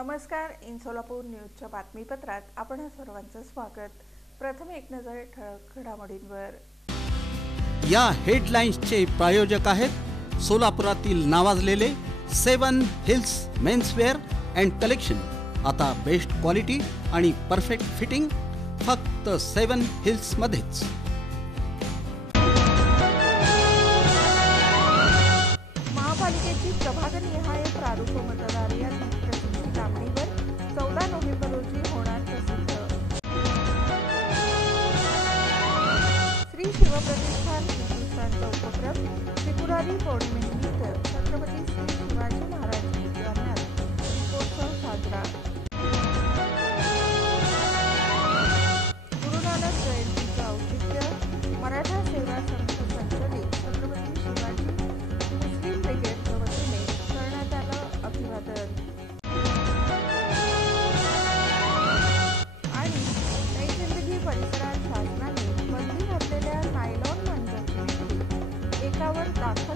नमस्कार. इन सोलापूर न्यूजच्या बातमीपत्रात आपण सर्वांचं स्वागत. प्रथम एक नजर ठळक घडामोडींवर. या हेडलाईन्सचे प्रायोजक आहेत सोलापुरातील नावाजलेले 7 हिल्स मेन्सवेअर अँड कलेक्शन. आता बेस्ट क्वालिटी आणि परफेक्ट फिटिंग फक्त 7 हिल्स मध्येच. महापालिकेची प्रभागनिहाय प्रारूप मतदार यादी प्रसिद्धी लांबणीवर 14 नोव्हेंबर रोजी होणार प्रसिद्ध. श्री शिवप्रतिष्ठान हिंदुस्थानचा उपक्रम त्रिपुरारी पौर्णिमेनिमित्त छत्रपती श्री शिवाजी महाराज उद्यानात दीपोत्सव साजरा. गुरु नानक जयंतीचं औचित्य मराठा सेवा संघ संचलित छत्रपती शिवाजी मुस्लिम ब्रिगेडच्या वतीने करण्यात आलं अभिवादन. आणि नई जिंदगी परिसरात शासनाने बंदी घातलेल्या नायलॉन मांजाची विक्री एकावर दाखल